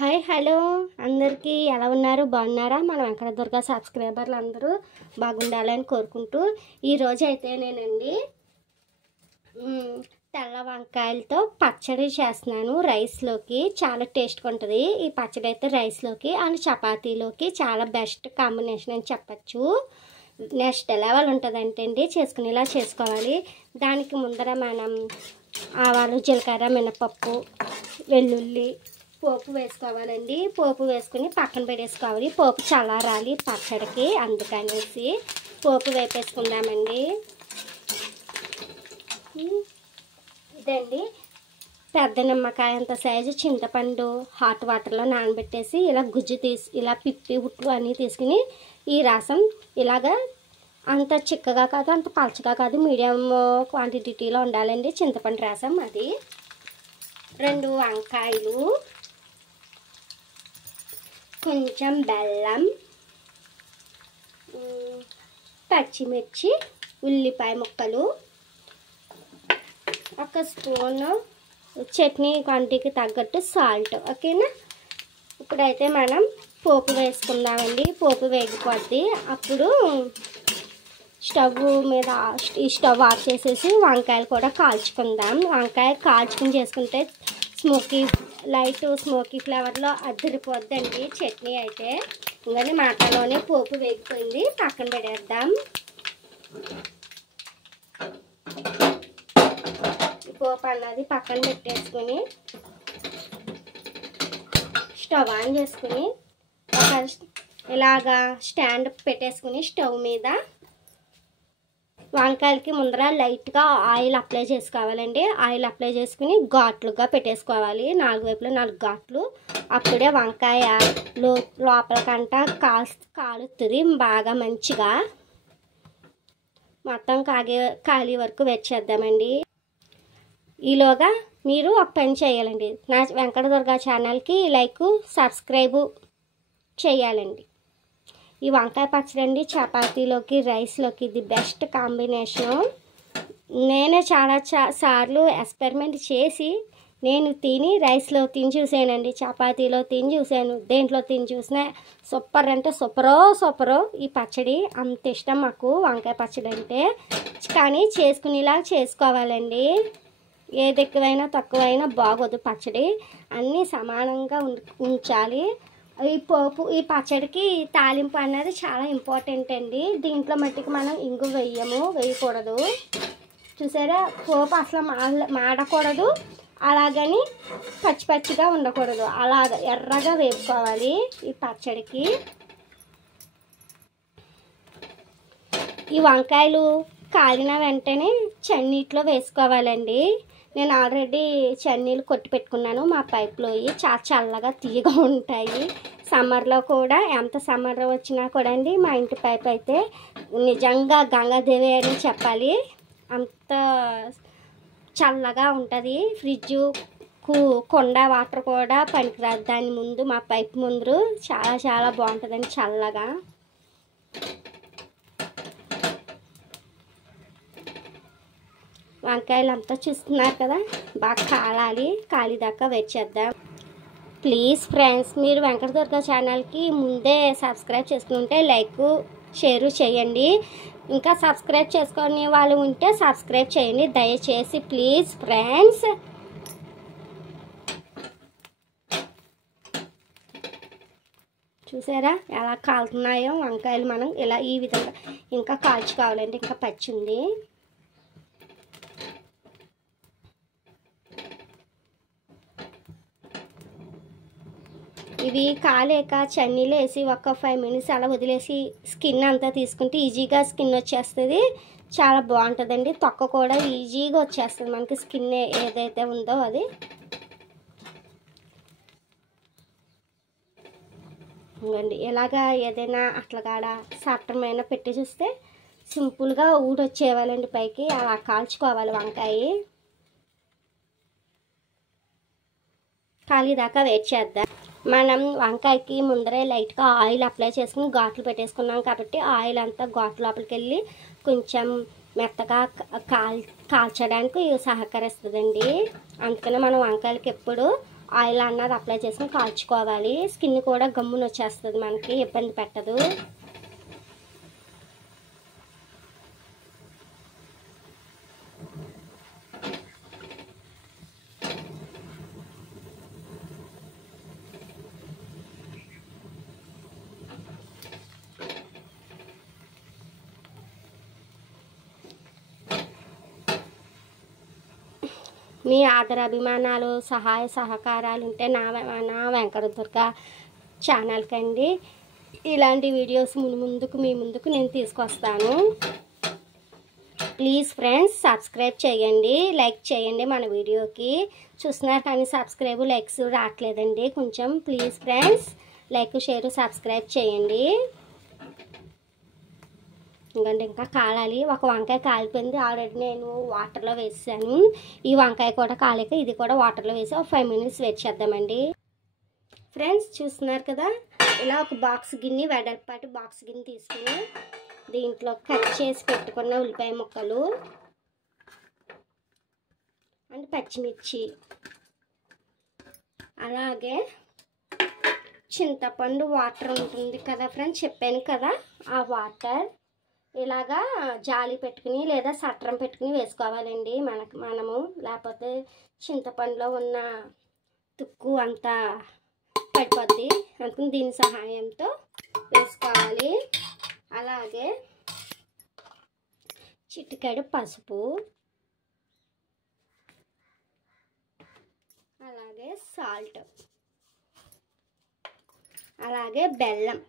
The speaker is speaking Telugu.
హాయ్ హలో అందరికీ ఎలా ఉన్నారు? బాగున్నారా? మన వెంకట దుర్గా సబ్స్క్రైబర్లు అందరూ బాగుండాలని కోరుకుంటూ ఈరోజు అయితే నేనండి తెల్ల వంకాయలతో పచ్చడి చేస్తున్నాను. రైస్లోకి చాలా టేస్ట్గా ఉంటుంది. ఈ పచ్చడి అయితే రైస్లోకి అండ్ చపాతీలోకి చాలా బెస్ట్ కాంబినేషన్ అని చెప్పచ్చు. నెక్స్ట్ లెవెల్ ఉంటుందంటే అండి చేసుకునేలా చేసుకోవాలి. దానికి ముందర మనం ఆవాలు, జీలకర్ర, మినపప్పు, వెల్లుల్లి పోపు వేసుకోవాలండి. పోపు వేసుకుని పక్కన పెట్టేసుకోవాలి. పోపు చల్లారాలి పచ్చడికి, అందుకనేసి పోపు వేపేసుకుందామండి. ఇదండి పెద్ద నిమ్మకాయ అంత సైజు చింతపండు హాట్ వాటర్లో నానబెట్టేసి ఇలా గుజ్జు తీసి ఇలా పిప్పి ఉట్లు అన్నీ తీసుకుని ఈ రసం ఇలాగా అంత చిక్కగా కాదు అంత పలచగా కాదు మీడియం క్వాంటిటీలో ఉండాలండి చింతపండు రసం. అది 2 వంకాయలు, కొంచెం బెల్లం, పచ్చిమిర్చి, ఉల్లిపాయ ముక్కలు, 1 స్పూన్ చట్నీ క్వాంటిటీకి తగ్గట్టు సాల్ట్. ఓకేనా? ఇప్పుడైతే మనం పోపు వేసుకుందామండి. పోపు వేగిపోద్ది. అప్పుడు స్టవ్ మీద ఈ స్టవ్ ఆఫ్ చేసేసి వంకాయలు కూడా కాల్చుకుందాం. వంకాయ కాల్చుకుని చేసుకుంటే లైట్ స్మోకీ ఫ్లేవర్లో అద్దరిపోద్దండి చట్నీ అయితే. ఇంకని మాటలోనే పోపు వేగిపోయింది, పక్కన పెట్టేద్దాం. పోపు అన్నది పక్కన పెట్టేసుకుని స్టవ్ ఆన్ చేసుకుని ఇలాగా స్టాండ్ పెట్టేసుకుని స్టవ్ మీద వంకాయలకి ముందర లైట్గా ఆయిల్ అప్లై చేసుకోవాలండి. ఆయిల్ అప్లై చేసుకుని ఘాట్లుగా పెట్టేసుకోవాలి. 4 వైపులా 4 ఘాట్లు. అప్పుడే వంకాయ లోపలకంట కాలుతుంది బాగా మంచిగా. మొత్తం కాలి వరకు వెచ్చేద్దామండి. ఈలోగా మీరు ఒక పని చేయాలండి. నా వెంకట దుర్గా ఛానల్కి లైక్ సబ్స్క్రైబ్ చేయాలండి. ఈ వంకాయ పచ్చడి అండి చపాతీలోకి రైస్లోకి ఇది బెస్ట్ కాంబినేషను. నేనే చాలా సార్లు ఎక్స్పెరిమెంట్ చేసి నేను తిని రైస్లో తిని చూసానండి, చపాతీలో తిని చూసాను, దేంట్లో తిని చూసినా సూపర్ అంటే సూపరో ఈ పచ్చడి. అంత ఇష్టం మాకు వంకాయ పచ్చడి అంటే. కానీ చేసుకునేలా చేసుకోవాలండి. ఏది ఎక్కువైనా తక్కువైనా బాగోదు పచ్చడి. అన్నీ సమానంగా ఉంచాలి. ఈ పచ్చడికి తాలింపు అన్నది చాలా ఇంపార్టెంట్ అండి. దీంట్లో మట్టికి మనం ఇంగు వేయకూడదు. చూసారా? పోపు అసలు మాడకూడదు, అలాగని పచ్చిగా ఉండకూడదు. అలాగ ఎర్రగా వేపుకోవాలి ఈ పచ్చడికి. ఈ వంకాయలు కాలిన వెంటనే చన్నీటిలో వేసుకోవాలండి. నేను ఆల్రెడీ చన్నీళ్ళు కొట్టి పెట్టుకున్నాను మా పైప్లో. చాలా చల్లగా తీయగా ఉంటాయి. సమ్మర్లో కూడా ఎంత సమ్మర్ వచ్చినా కూడా అండి మా ఇంటి పైప్ అయితే నిజంగా గంగాదేవి అని చెప్పాలి. అంత చల్లగా ఉంటుంది. ఫ్రిడ్జ్ కొండ వాటర్ కూడా పనికిరాదు దాని ముందు. మా పైప్ ముందు చాలా బాగుంటుందండి చల్లగా. వంకాయలు అంతా చూస్తున్నారు కదా, బాగా కాలిదాకా వచ్చేద్దాం. ప్లీజ్ ఫ్రెండ్స్, మీరు వెంకట దుర్గా ఛానల్కి ముందే సబ్స్క్రైబ్ చేసుకుంటే లైక్ షేర్ చేయండి. ఇంకా సబ్స్క్రైబ్ చేసుకునే వాళ్ళు ఉంటే సబ్స్క్రైబ్ చేయండి దయచేసి ప్లీజ్ ఫ్రెండ్స్. చూసారా ఎలా కాలుతున్నాయో వంకాయలు? మనం ఇలా ఈ విధంగా ఇంకా కాల్చుకోవాలండి. ఇంకా పచ్చి ఉంది. ఇవి కాలేక చన్నీలో వేసి ఒక 5 మినిట్స్ అలా వదిలేసి స్కిన్ అంతా తీసుకుంటే ఈజీగా స్కిన్ వచ్చేస్తుంది. చాలా బాగుంటుందండి. తొక్క కూడా ఈజీగా వచ్చేస్తుంది మనకి. స్కిన్ ఏదైతే ఉందో అది. ఇంకండి ఇలాగా ఏదైనా అట్లగాడ సట్టమైన పెట్టి చూస్తే సింపుల్గా ఊడొచ్చేవాళ్ళండి పైకి. అలా కాల్చుకోవాలి వంకాయ. కాలిదాకా వెయిట్ చేద్దాం. మనం వంకాయకి ముందరే లైట్గా ఆయిల్ అప్లై చేసుకుని ఘాట్లు పెట్టేసుకున్నాం కాబట్టి ఆయిల్ అంతా ఘాటు లోపలికి వెళ్ళి కొంచెం మెత్తగా కాల్చడానికి సహకరిస్తుందండి. అందుకనే మనం వంకాయలకి ఎప్పుడు ఆయిల్ అన్నది అప్లై చేసుకుని కాల్చుకోవాలి. స్కిన్ కూడా గమ్మున వచ్చేస్తుంది, మనకి ఇబ్బంది పెట్టదు. మీ ఆదరాభిమానాలు, సహాయ సహకారాలు ఉంటే నా వెంకట దుర్గా ఛానల్కి అండి ఇలాంటి వీడియోస్ మీ ముందుకు నేను తీసుకొస్తాను. ప్లీజ్ ఫ్రెండ్స్ సబ్స్క్రైబ్ చేయండి, లైక్ చేయండి. మన వీడియోకి చూస్తున్నారు కానీ సబ్స్క్రైబ్ లైక్స్ రావట్లేదండి. కొంచెం please friends like share subscribe చేయండి. ఎందుకంటే ఇంకా కాలాలి. ఒక వంకాయ కాలిపోయింది, ఆల్రెడీ నేను వాటర్లో వేసాను. ఈ వంకాయ కూడా కాలేక ఇది కూడా వాటర్లో వేసి ఒక 5 మినిట్స్ వెయిట్ చేద్దామండి. ఫ్రెండ్స్ చూస్తున్నారు కదా, ఇలా ఒక బాక్స్ గిన్నె, వెడల్పాటి బాక్స్ గిన్నె తీసుకుని దీంట్లో కట్ చేసి పెట్టుకున్న ఉల్లిపాయ ముక్కలు అండ్ పచ్చిమిర్చి, అలాగే చింతపండు వాటర్ ఉంటుంది కదా ఫ్రెండ్స్, చెప్పాను కదా ఆ వాటర్ ఇలాగా జాలి పెట్టుకుని లేదా సట్రం పెట్టుకుని వేసుకోవాలండి. మనము లేకపోతే చింతపండులో ఉన్న తుక్కు అంతా పడిపోద్ది, అందుకని దీని సహాయంతో వేసుకోవాలి. అలాగే చిటికెడు పసుపు, అలాగే సాల్ట్, అలాగే బెల్లం.